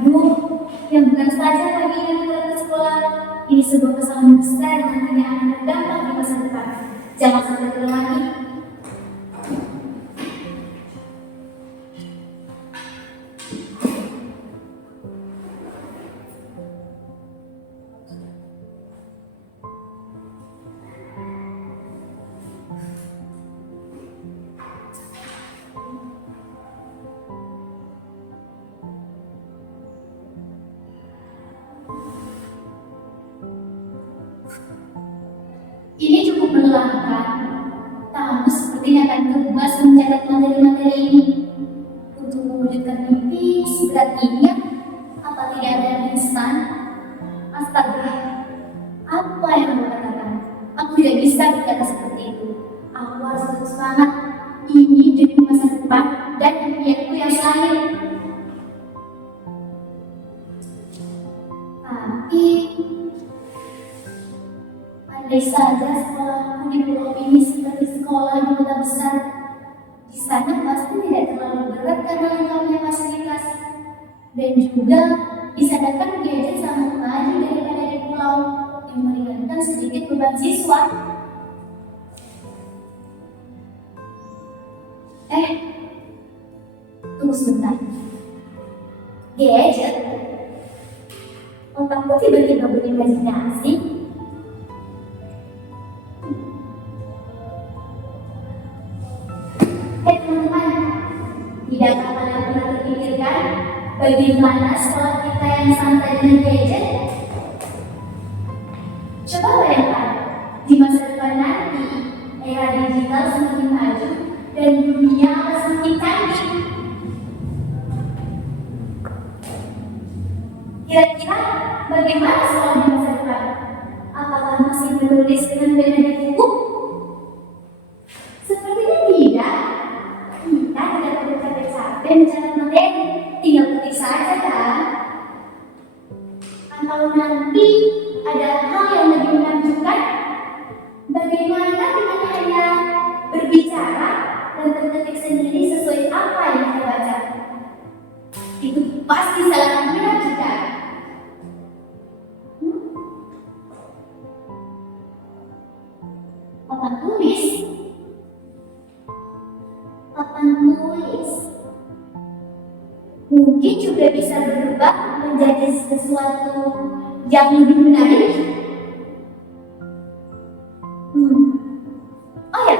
hidup yang bukan saja bagian dari sekolah. Ini sebuah kesalahan besar yang nantinya akan berdampak di masa depan. Jangan sampai terulangi. Ini cukup melelahkan. Tanganku sepertinya akan kebas mencatat materi-materi ini. Untuk mewujudkan mimpi seberat ini, apa tidak ada yang instan? Astaga, apa yang aku katakan? Aku tidak bisa berkata seperti itu. Aku harus tetap semangat. Ini demi masa depan dan impianku yang lain. Tapi andai saja sekolahku di pulau ini seperti sekolah di kota besar, di sana pasti tidak terlalu berat karena lengkapnya fasilitas, dan juga disadakan gadget sangat maju daripada di pulau yang meringankan sedikit beban siswa. Tunggu sebentar. Gadget? Otakku tiba-tiba berimajinasi. Teman-teman, tidak kalian pernah terpikirkan bagaimana sekolah kita yang santai dengan gadget? Coba bayangkan, di masa depan nanti, era digital semakin maju dan dunia akan semakin canggih. Kira-kira bagaimana sekolah di masa depan? Apakah masih menulis dengan pena dan buku? Sepertinya tidak. Kita tidak perlu capek-capek mencatat materi, tinggal ketik saja kan? Atau nanti ada hal yang lebih menakjubkan? Bagaimana kita hanya berbicara dan terketik sendiri sesuai apa yang kita baca? Itu pasti sangat menakjubkan. Papan tulis. Mungkin juga bisa berubah menjadi sesuatu yang lebih menarik. Oh ya,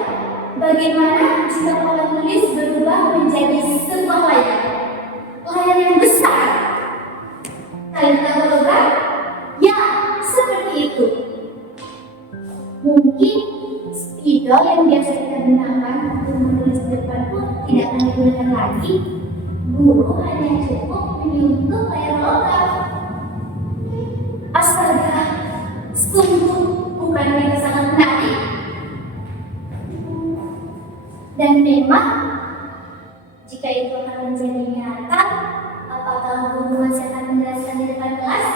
bagaimana jika papan tulis berubah menjadi sebuah layar? Layar yang besar. Kalian tahu hologram? Ya, seperti itu. Mungkin spidol yang biasa kita gunakan untuk menulis di depan pun tidak akan digunakan lagi. Guru hanya cukup menyentuh layar hologram. Astaga, sungguh bukan itu sangat menarik. Dan memang, jika itu akan menjadi nyata, apakah guru masih akan menjelaskan di depan kelas?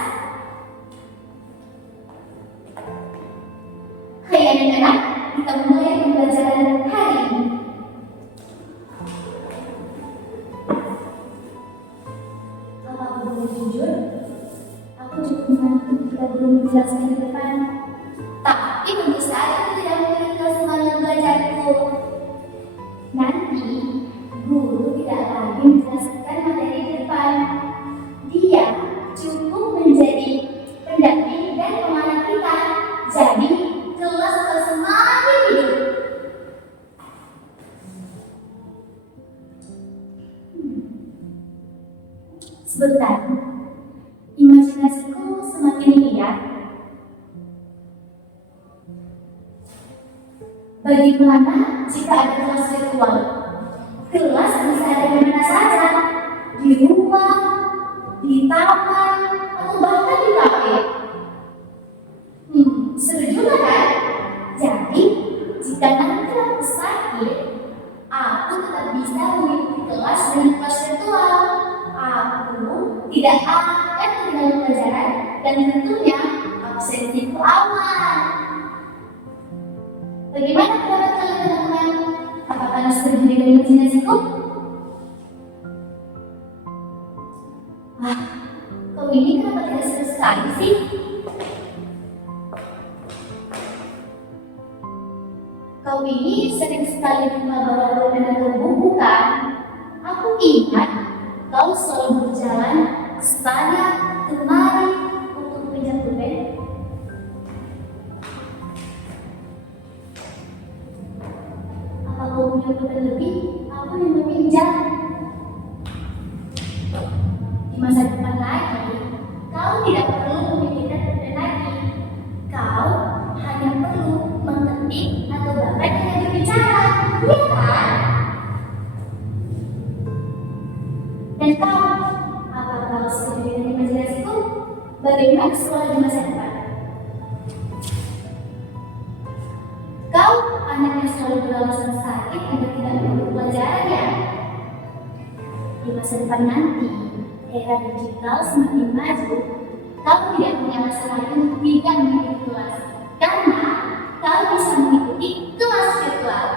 Hai anak-anak, kita mulai pembelajaran hari ini. Apa aku boleh jujur? Aku cukup mengantuk jika belum menjelaskan di depan. Tapi tentu saja aku tidak meninggalkan semangat belajarku. Nanti, guru tidak lagi menjelaskan materi di depan. Dia cukup menjadi pendamping dan pengarah kita. Jadi, kelas akan semakin hidup. Sebentar, imajinasiku semakin liar. Bagaimana jika ada kelas virtual? Kelas bisa ada di mana saja, di rumah, di taman, atau bahkan di kafe. Seru juga kan? Jadi, jika nanti aku sakit, aku tetap bisa mengikuti kelas dengan kelas virtual. Aku tidak akan ketinggalan pelajaran dan tentunya absensiku aman. Bagaimana pendapat kalian teman-teman? Apakah kalian setuju dengan imajinasiku? ini kenapa tidak selesai sih? Kau ini sering sekali bawa pulpen atau buku kan? Aku ingat kau selalu berjalan ke sana kemari untuk pinjam pulpen. Apa kau punya pulpen lebih? Aku yang meminjam. Di masa depan lagi, kau tidak perlu memikirkan pulpen lagi. Kau hanya perlu mengetik atau bahkan hanya berbicara, iya kan? Dan kau, apa kau setuju dengan imajinasiku? Bagaimana sekolah di masa depan? Kau anak yang selalu beralasan sakit agar tidak mengikuti pelajaran ya? Di masa depan nanti, era digital semakin maju, kau tidak punya alasan lagi untuk tidak mengikuti kelas, karena kau bisa mengikuti kelas virtual.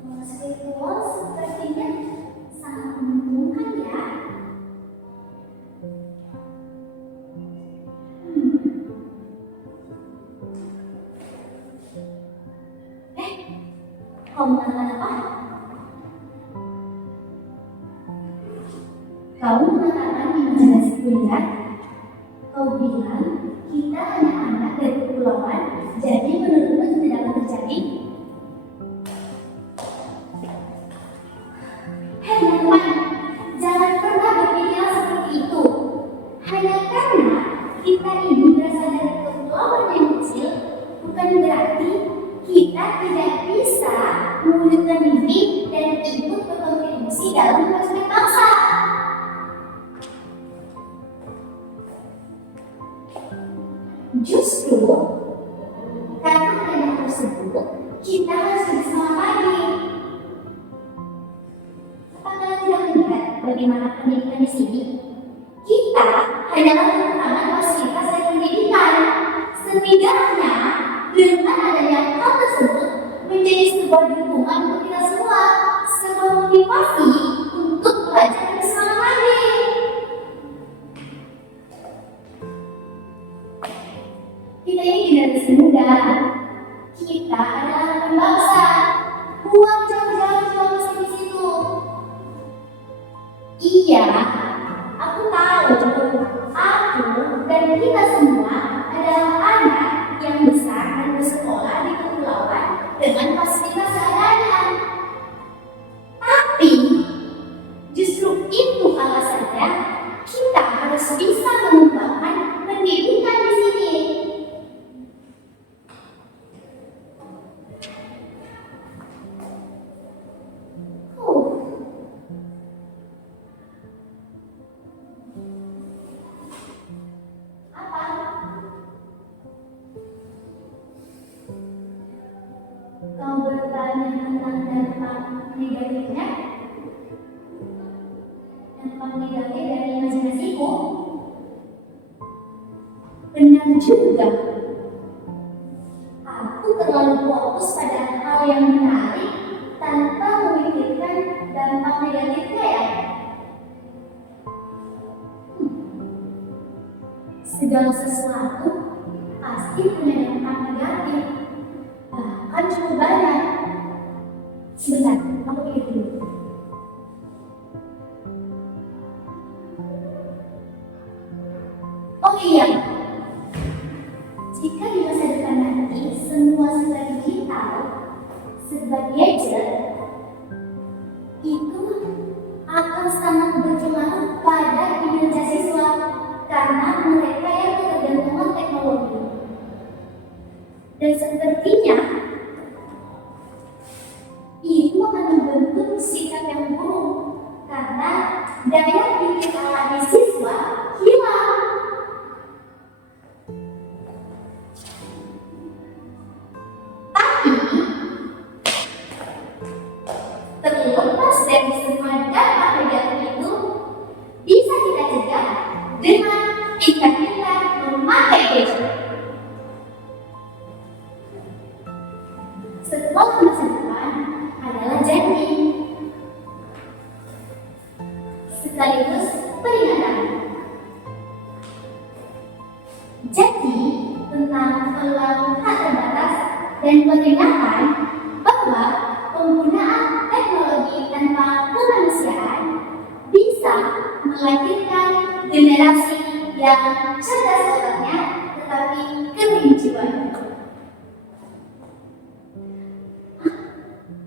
Kelas virtual sepertinya sangat menguntungkan ya. Kau mengatakan apa? Kau mengatakan imajinasi kuliah. Kau bilang kita hanya anak dari kepulauan, jadi menurutmu itu tidak akan terjadi? Hei teman, jangan pernah berpikir seperti itu. Hanya karena kita ini berasal dari kepulauan yang kecil, bukan berarti kita tidak bisa mewujudkan mimpi dan ikut berkontribusi dalam kemajuan bangsa. Justru karena hal tersebut, kita harus bersama lagi. Apa kalian tidak melihat bagaimana pendidikan di sini? Kita hanyalah kekurangan fasilitas dan pendidikan. Setidaknya dengan adanya hal tersebut menjadi sebuah dukungan untuk kita semua, sebuah motivasi untuk belajar bersama lagi. Kita ini tidak semudah. Kita adalah anak bangsa. Buang jauh-jauh juang di situ. Iya, aku tahu. Aku dan kita semua adalah anak yang besar dan bersekolah di kepulauan dengan fasilitas seadanya. Tapi justru itu alasannya kita harus bisa mengembangkan pendidikan di sini. Kau bertanya tentang dampak negatifnya? Dampak negatif dari imajinasiku? Benar juga. Aku terlalu fokus pada hal yang menarik tanpa memikirkan dampak negatifnya ya. Segala sesuatu pasti punya dampak negatif. Bahkan cukup banyak. Sebentar, aku pikir dulu. Oh iya, jika di masa depan nanti semua serba digital, serba gadget, itu akan sangat berpengaruh pada kinerja siswa karena mereka yang ketergantungan teknologi. Dan sepertinya itu akan membentuk sikap yang buruk karena daya pikir alami siswa hilang. Tapi terlepas dari semua dampak negatif itu, bersekolah masa depan adalah janji, sekaligus peringatan. Janji tentang peluang tak terbatas dan peringatan bahwa penggunaan teknologi tanpa kemanusiaan bisa melahirkan generasi yang cerdas otaknya tetapi kering jiwanya.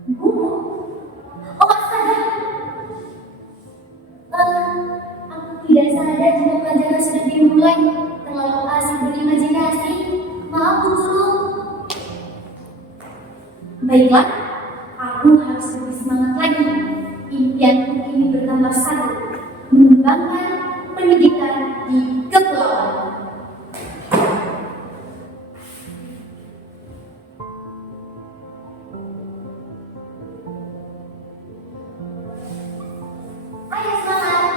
Guru, oh astaga, aku tidak sadar jika pelajaran sudah dimulai. Terlalu asik berimajinasi. Maaf guru. Baiklah, aku harus lebih semangat lagi. Impianku kini bertambah satu, mengembangkan pendidikan di kepulauan. Ayo semangat!